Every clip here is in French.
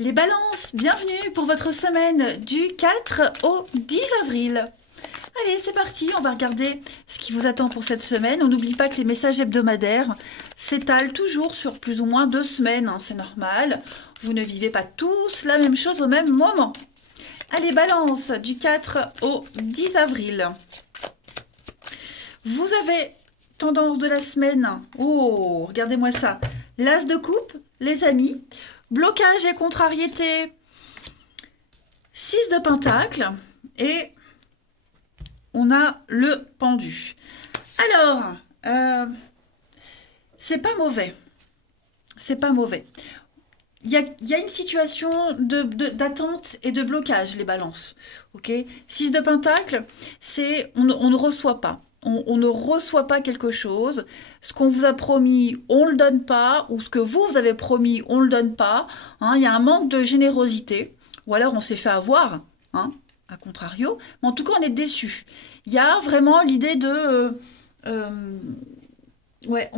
Les balances, bienvenue pour votre semaine du 4 au 10 avril. Allez, c'est parti, on va regarder ce qui vous attend pour cette semaine. On n'oublie pas que les messages hebdomadaires s'étalent toujours sur plus ou moins 2 semaines, hein, c'est normal. Vous ne vivez pas tous la même chose au même moment. Allez, balance, du 4 au 10 avril. Vous avez tendance de la semaine. Oh, regardez-moi ça. L'as de coupe, les amis. Blocage et contrariété. 6 de pentacle. Et on a le pendu. Alors, c'est pas mauvais. C'est pas mauvais. Il y a une situation d'attente et de blocage, les balances. Ok. 6 de pentacle, c'est on ne reçoit pas. On ne reçoit pas quelque chose. Ce qu'on vous a promis, on ne le donne pas. Ou ce que vous avez promis, on ne le donne pas. Hein, il y a un manque de générosité. Ou alors on s'est fait avoir, hein, à contrario. Mais en tout cas, on est déçu. Il y a vraiment l'idée de... euh, ouais,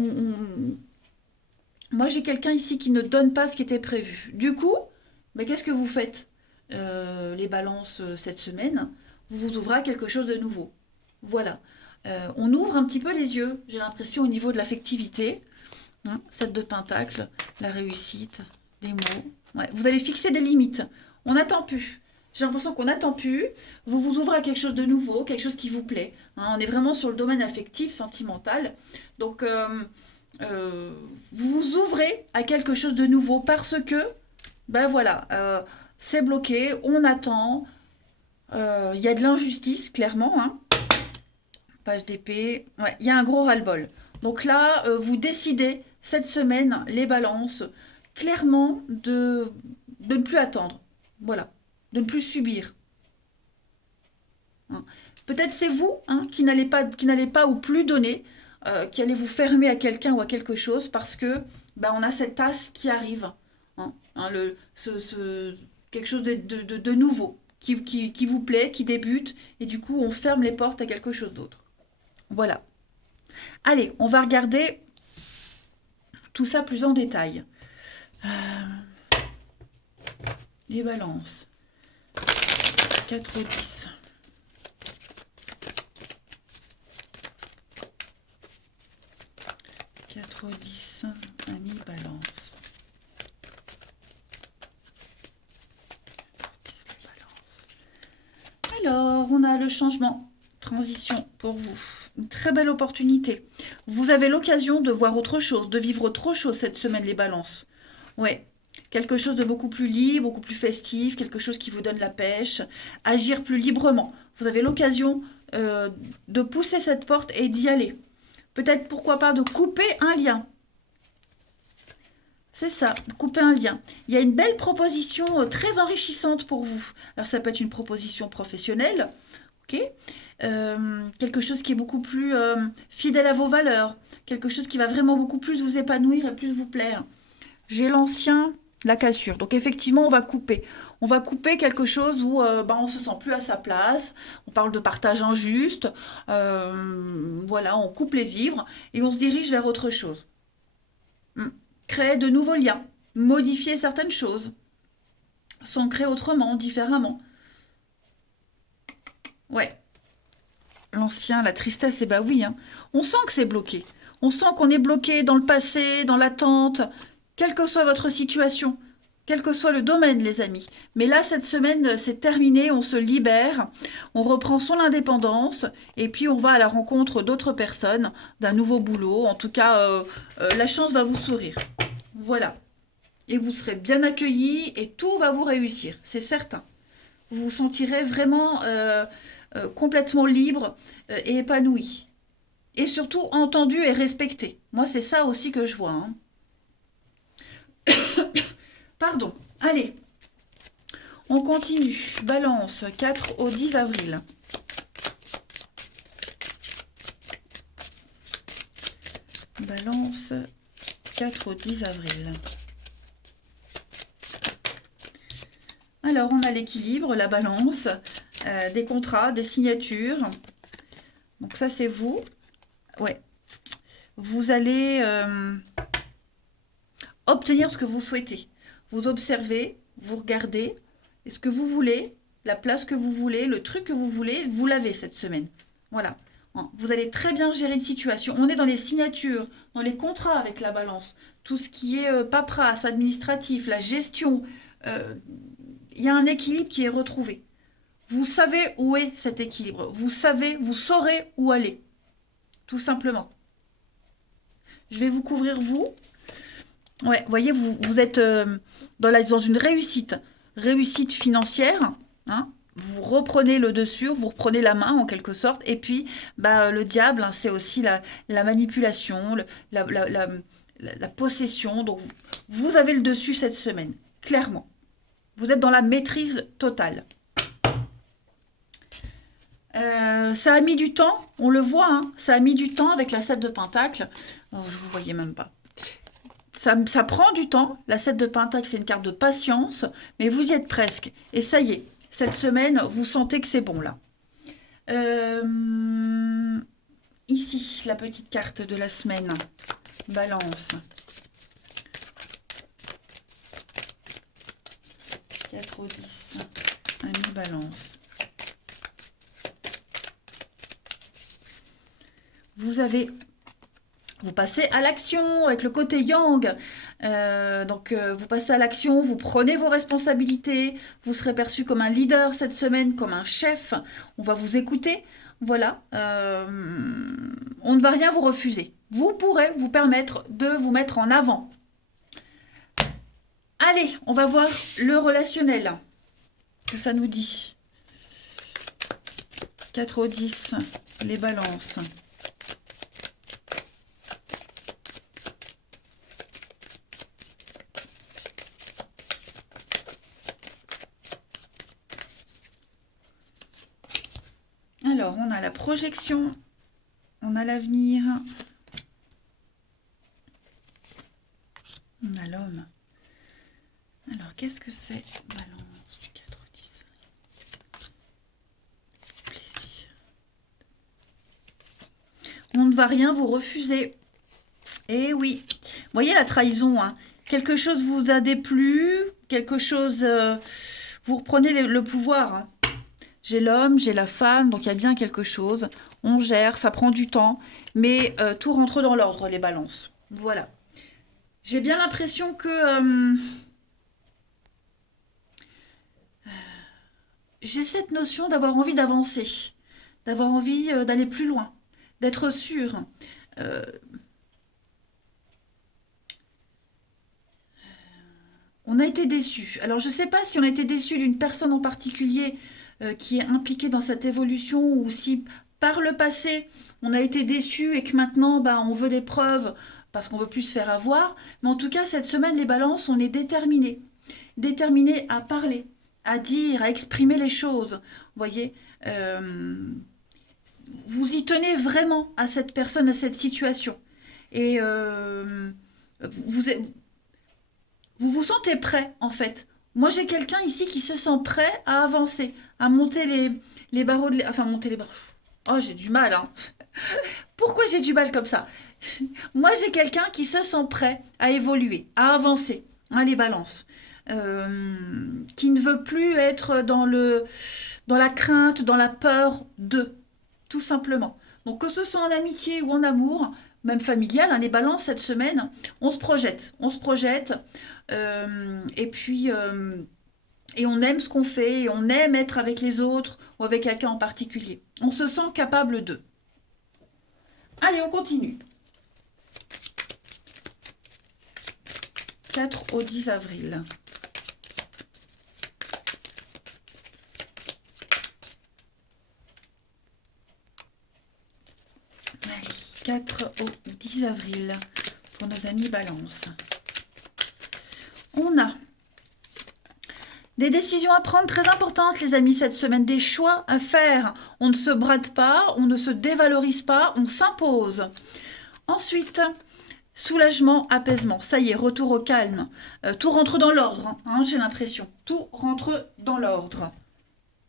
moi, j'ai quelqu'un ici qui ne donne pas ce qui était prévu. Du coup, ben, qu'est-ce que vous faites, les balances, cette semaine? Vous vous ouvrez à quelque chose de nouveau. Voilà. On ouvre un petit peu les yeux, j'ai l'impression, au niveau de l'affectivité. Hein, 7 de pentacle, la réussite, des mots. Ouais, vous allez fixer des limites. On n'attend plus. J'ai l'impression qu'on n'attend plus. Vous vous ouvrez à quelque chose de nouveau, quelque chose qui vous plaît. Hein, on est vraiment sur le domaine affectif, sentimental. Donc, euh, vous vous ouvrez à quelque chose de nouveau parce que, ben voilà, c'est bloqué, on attend. Il y a de l'injustice, clairement. Hein. Page d'épée. Ouais, il y a un gros ras-le-bol. Donc là, vous décidez cette semaine, les balances, clairement de ne plus attendre. Voilà. De ne plus subir. Hein. Peut-être c'est vous, hein, qui n'allez pas ou plus donner, qui allez vous fermer à quelqu'un ou à quelque chose parce que ben, on a cette tasse qui arrive. Hein. Hein, quelque chose de nouveau qui vous plaît, qui débute, et du coup on ferme les portes à quelque chose d'autre. Voilà. Allez, on va regarder tout ça plus en détail. Les balances. 4 au 10. 4 au 10, ami balance. Alors, on a le changement. Transition pour vous. Une très belle opportunité. Vous avez l'occasion de voir autre chose, de vivre autre chose cette semaine, les balances. Ouais. Quelque chose de beaucoup plus libre, beaucoup plus festif, quelque chose qui vous donne la pêche, agir plus librement. Vous avez l'occasion de pousser cette porte et d'y aller. Peut-être, pourquoi pas, de couper un lien. C'est ça, couper un lien. Il y a une belle proposition très enrichissante pour vous. Alors ça peut être une proposition professionnelle, ok. Quelque chose qui est beaucoup plus fidèle à vos valeurs, quelque chose qui va vraiment beaucoup plus vous épanouir et plus vous plaire. J'ai l'ancien, la cassure. Donc effectivement, on va couper. On va couper quelque chose où bah, on se sent plus à sa place. On parle de partage injuste. Voilà, on coupe les vivres et on se dirige vers autre chose. Créer de nouveaux liens, modifier certaines choses, s'ancrer autrement, différemment. Ouais, l'ancien, la tristesse, et bah oui, hein. On sent que c'est bloqué. On sent qu'on est bloqué dans le passé, dans l'attente, quelle que soit votre situation, quel que soit le domaine, les amis. Mais là, cette semaine, c'est terminé, on se libère, on reprend son indépendance, et puis on va à la rencontre d'autres personnes, d'un nouveau boulot. En tout cas, la chance va vous sourire. Voilà. Et vous serez bien accueillis et tout va vous réussir, c'est certain. Vous vous sentirez vraiment complètement libre et épanoui. Et surtout entendu et respecté. Moi, c'est ça aussi que je vois. Hein. Pardon. Allez, on continue. Balance, 4 au 10 avril. Balance, 4 au 10 avril. Alors, on a l'équilibre, la balance, des contrats, des signatures. Donc ça, c'est vous. Ouais. Vous allez obtenir ce que vous souhaitez. Vous observez, vous regardez, et ce que vous voulez, la place que vous voulez, le truc que vous voulez, vous l'avez cette semaine. Voilà. Vous allez très bien gérer une situation. On est dans les signatures, dans les contrats avec la balance. Tout ce qui est paperasse, administratif, la gestion. Il y a un équilibre qui est retrouvé. Vous savez où est cet équilibre. Vous saurez où aller. Tout simplement. Je vais vous couvrir, vous. Ouais, voyez, vous êtes dans une réussite financière. Hein. Vous reprenez le dessus, vous reprenez la main en quelque sorte. Et puis, le diable, hein, c'est aussi la manipulation, la possession. Donc, vous avez le dessus cette semaine, clairement. Vous êtes dans la maîtrise totale. Ça a mis du temps, on le voit, hein, ça a mis du temps avec la 7 de Pentacle. Oh, je vous voyais même pas. Ça prend du temps. La 7 de Pentacle, c'est une carte de patience, mais vous y êtes presque. Et ça y est, cette semaine, vous sentez que c'est bon là. Ici, la petite carte de la semaine. Balance. 4 au 10. Ami Balance. Vous passez à l'action avec le côté yang. Vous passez à l'action, vous prenez vos responsabilités, vous serez perçu comme un leader cette semaine, comme un chef. On va vous écouter. Voilà. On ne va rien vous refuser. Vous pourrez vous permettre de vous mettre en avant. Allez, on va voir le relationnel. Que ça nous dit. 4 au 10, les balances. Alors, on a la projection, on a l'avenir, on a l'homme. Alors, qu'est-ce que c'est? Balance du 4 au 10. Plaisir. On ne va rien vous refuser. Eh oui. Vous voyez la trahison, hein. Quelque chose vous a déplu, quelque chose... vous reprenez le pouvoir, hein. J'ai l'homme, j'ai la femme, donc il y a bien quelque chose. On gère, ça prend du temps, mais tout rentre dans l'ordre, les balances. Voilà. J'ai bien l'impression que... j'ai cette notion d'avoir envie d'avancer, d'avoir envie d'aller plus loin, d'être sûr. On a été déçus. Alors, je ne sais pas si on a été déçus d'une personne en particulier qui est impliquée dans cette évolution ou si par le passé, on a été déçus et que maintenant, on veut des preuves parce qu'on veut plus se faire avoir. Mais en tout cas, cette semaine, les balances, on est déterminés. Déterminés à parler, à dire, à exprimer les choses. Vous voyez, vous y tenez vraiment à cette personne, à cette situation. Et vous vous sentez prêt, en fait. Moi, j'ai quelqu'un ici qui se sent prêt à avancer, à monter les barreaux, enfin, monter les barreaux. Oh, j'ai du mal, hein. Pourquoi j'ai du mal comme ça? Moi, j'ai quelqu'un qui se sent prêt à évoluer, à avancer, hein, les balances. Qui ne veut plus être dans la crainte, dans la peur de, tout simplement. Donc, que ce soit en amitié ou en amour, même familial, hein, les balances cette semaine, on se projette. Et puis, et on aime ce qu'on fait, et on aime être avec les autres ou avec quelqu'un en particulier. On se sent capable d'eux. Allez, on continue. 4 au 10 avril. Allez, 4 au 10 avril pour nos amis Balance. On a des décisions à prendre très importantes, les amis, cette semaine. Des choix à faire. On ne se brade pas, on ne se dévalorise pas, on s'impose. Ensuite, soulagement, apaisement. Ça y est, retour au calme. Tout rentre dans l'ordre, hein, j'ai l'impression. Tout rentre dans l'ordre.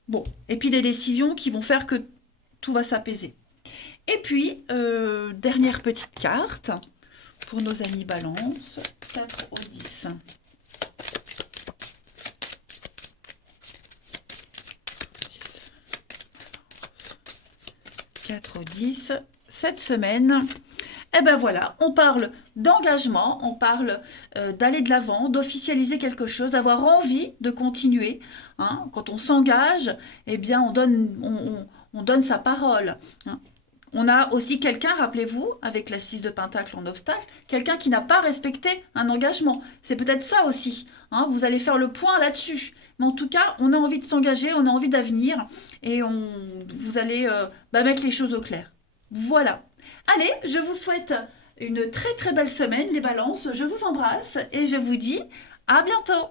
Bon, et puis des décisions qui vont faire que tout va s'apaiser. Et puis, dernière petite carte pour nos amis Balance. 4 au 10. 4, 10. Cette semaine, eh ben voilà, on parle d'engagement, on parle d'aller de l'avant, d'officialiser quelque chose, d'avoir envie de continuer. Hein. Quand on s'engage, eh bien on donne sa parole. Hein. On a aussi quelqu'un, rappelez-vous, avec la 6 de Pentacle en obstacle, quelqu'un qui n'a pas respecté un engagement. C'est peut-être ça aussi. Hein, vous allez faire le point là-dessus. Mais en tout cas, on a envie de s'engager, on a envie d'avenir et vous allez mettre les choses au clair. Voilà. Allez, je vous souhaite une très très belle semaine, les balances. Je vous embrasse et je vous dis à bientôt.